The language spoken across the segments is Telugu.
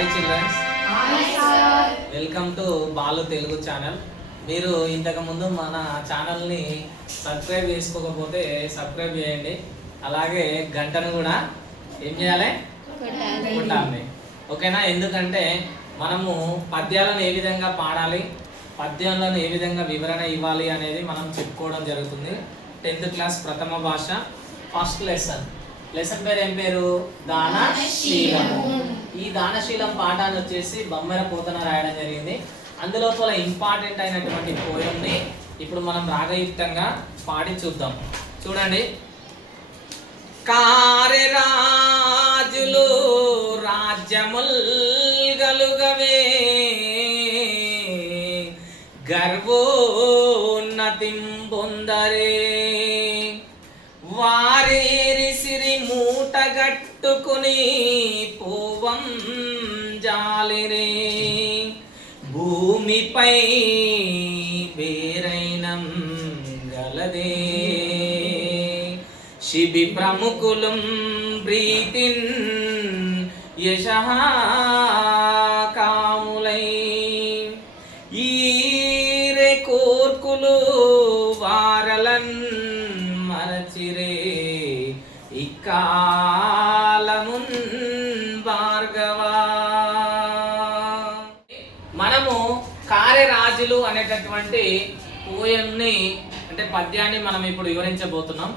Hi children's, hi sir. Welcome to Balu Telugu channel. మీరు ఇంతకు ముందు మన ఛానల్ని సబ్స్క్రైబ్ చేసుకోకపోతే సబ్స్క్రైబ్ చేయండి. అలాగే గంటను కూడా ఏం చేయాలి, కొట్టాలి. ఓకేనా? ఎందుకంటే మనము పద్యాలను ఏ విధంగా పాడాలి, పద్యాలను ఏ విధంగా వివరణ ఇవ్వాలి అనేది మనం చెప్పుకోవడం జరుగుతుంది. 10th క్లాస్ ప్రథమ భాష ఫస్ట్ లెసన్ పేరు ఏం పేరు? దానశీలము. ఈ దానశీలం పాఠాన్ని వచ్చేసి బొమ్మెర పోతన రాయడం జరిగింది. అందులో ఇంపార్టెంట్ అయినటువంటి పోయంని ఇప్పుడు మనం రాగయుక్తంగా పాడి చూద్దాం. చూడండి. కార్యరాజులు రాజ్యముల్ గలుగవే, గర్వోన్నతిం పొందరే, వారేరి సిరి మూటగట్టుకుని పూవం జాలిరే, భూమిపై బేరైనం గలదే, శిబి ప్రముఖులం ప్రీతిన్ యశః కాములై, ఈరే కోర్కులు వారలన్ మరచిరే, ఇక్కాలమున్ భార్గవా. మనము కార్యరాజులు అనేటటువంటి పోయంని అంటే పద్యాన్ని మనం ఇప్పుడు వివరించబోతున్నాం.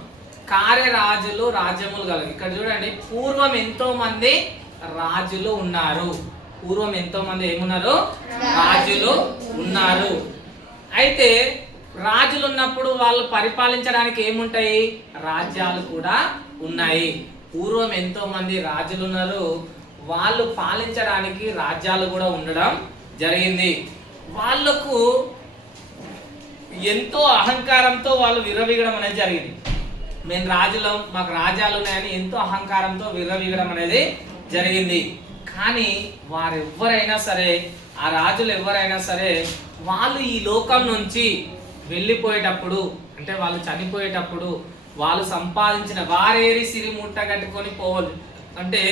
కార్యరాజులు రాజ్యములు కలవు. ఇక్కడ చూడండి, పూర్వం ఎంతో మంది రాజులు ఉన్నారు. పూర్వం ఎంతో మంది ఏమున్నారు? రాజులు ఉన్నారు. అయితే రాజులు ఉన్నప్పుడు వాళ్ళు పరిపాలించడానికి ఏముంటాయి? రాజ్యాలు కూడా ఉన్నాయి. పూర్వం ఎంతో మంది రాజులు ఉన్నారు, వాళ్ళు పాలించడానికి రాజ్యాలు కూడా ఉండడం జరిగింది. వాళ్ళకు ఎంతో అహంకారంతో వాళ్ళు విర్రవీగడం అనేది జరిగింది. మేము రాజులం, మాకు రాజ్యాలు ఉన్నాయని ఎంతో అహంకారంతో విర్రవీగడం అనేది జరిగింది. కానీ వారెవ్వరైనా సరే, ఆ రాజులు ఎవరైనా సరే, వాళ్ళు ఈ లోకం నుంచి వెళ్ళిపోయేటప్పుడు అంటే వాళ్ళు చనిపోయేటప్పుడు వాళ్ళు సంపాదించిన వారేరి సిరి మూట కట్టుకొని పోవాలి అంటే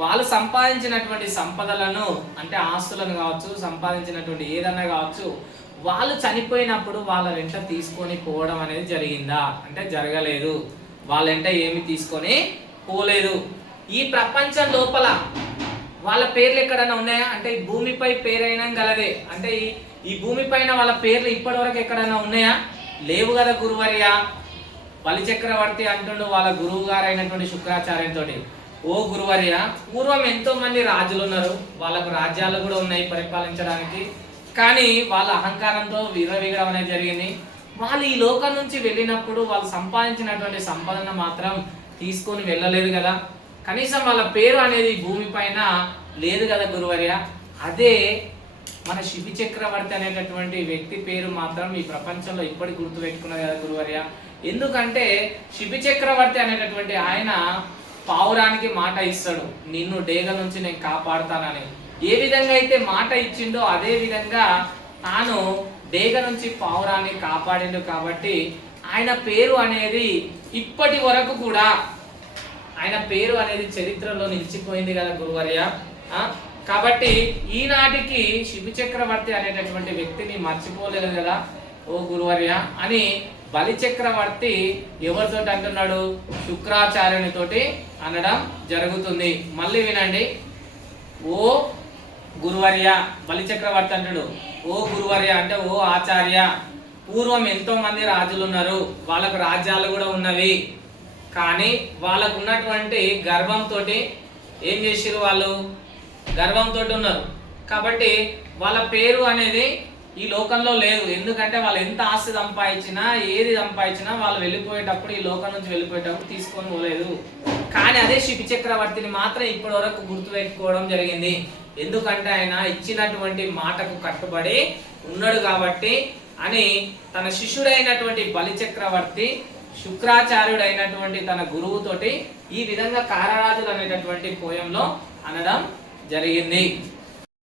వాళ్ళు సంపాదించినటువంటి సంపదలను అంటే ఆస్తులను కావచ్చు, సంపాదించినటువంటి ఏదన్నా కావచ్చు, వాళ్ళు చనిపోయినప్పుడు వాళ్ళ వెంట తీసుకొని పోవడం అనేది జరిగిందా అంటే జరగలేదు. వాళ్ళ వెంట ఏమి తీసుకొని పోలేదు. ఈ ప్రపంచం లోపల వాళ్ళ పేర్లు ఎక్కడైనా ఉన్నాయా అంటే ఈ భూమిపై పేరైనా గలదే అంటే ఈ భూమి పైన వాళ్ళ పేర్లు ఇప్పటి వరకు ఎక్కడైనా ఉన్నాయా? లేవు కదా గురువర్య. బలిచక్రవర్తి అంటుండు వాళ్ళ గురువు గారు అయినటువంటి శుక్రాచార్యంతో, ఓ గురువర్య, పూర్వం ఎంతో మంది రాజులు ఉన్నారు, వాళ్ళకు రాజ్యాలు కూడా ఉన్నాయి పరిపాలించడానికి, కానీ వాళ్ళ అహంకారంతో విర్రవీగడం అనేది జరిగింది. వాళ్ళు ఈ లోకం నుంచి వెళ్ళినప్పుడు వాళ్ళు సంపాదించినటువంటి సంపదన మాత్రం తీసుకొని వెళ్ళలేదు కదా, కనీసం వాళ్ళ పేరు అనేది భూమి పైన లేదు కదా గురువర్య. అదే మన శిబి చక్రవర్తి అనేటటువంటి వ్యక్తి పేరు మాత్రం ఈ ప్రపంచంలో ఇప్పటికి గుర్తు పెట్టుకున్నది కదా గురువర్య. ఎందుకంటే శిబి చక్రవర్తి అనేటటువంటి ఆయన పావురానికి మాట ఇస్తాడు, నిన్ను డేగ నుంచి నేను కాపాడుతానని. ఏ విధంగా అయితే మాట ఇచ్చిండో అదే విధంగా తాను డేగ నుంచి పావురాన్ని కాపాడిండు. కాబట్టి ఆయన పేరు అనేది ఇప్పటి వరకు కూడా ఆయన పేరు అనేది చరిత్రలో నిలిచిపోయింది కదా గురువర్య. కాబట్టి ఈనాటికి శిబి చక్రవర్తి అనేటటువంటి వ్యక్తిని మర్చిపోలేదు కదా ఓ గురువర్య అని బలి చక్రవర్తి ఎవరితో అంటున్నాడు? శుక్రాచార్యునితోటి అనడం జరుగుతుంది. మళ్ళీ వినండి. ఓ గురువర్య, బలి చక్రవర్తి అంటాడు, ఓ గురువర్య అంటే ఓ ఆచార్య, పూర్వం ఎంతో మంది రాజులు ఉన్నారు, వాళ్ళకు రాజ్యాలు కూడా ఉన్నవి, కానీ వాళ్ళకు ఉన్నటువంటి గర్వంతో ఏం చేసిరు? వాళ్ళు గర్వంతో ఉన్నారు కాబట్టి వాళ్ళ పేరు అనేది ఈ లోకంలో లేదు. ఎందుకంటే వాళ్ళు ఎంత ఆస్తి సంపాదించినా ఏది సంపాదించినా వాళ్ళు వెళ్ళిపోయేటప్పుడు ఈ లోకం నుంచి వెళ్ళిపోయేటప్పుడు తీసుకొని పోలేదు. కానీ అదే శిబి చక్రవర్తిని మాత్రం ఇప్పటి వరకు గుర్తుపెట్టుకోవడం జరిగింది. ఎందుకంటే ఆయన ఇచ్చినటువంటి మాటకు కట్టుబడి ఉన్నాడు కాబట్టి అని తన శిష్యుడైనటువంటి బలి చక్రవర్తి శుక్రాచార్యుడైనటువంటి తన గురువుతోటి ఈ విధంగా కారరాజులు అనేటటువంటి పోయంలో అనడం జరిగింది.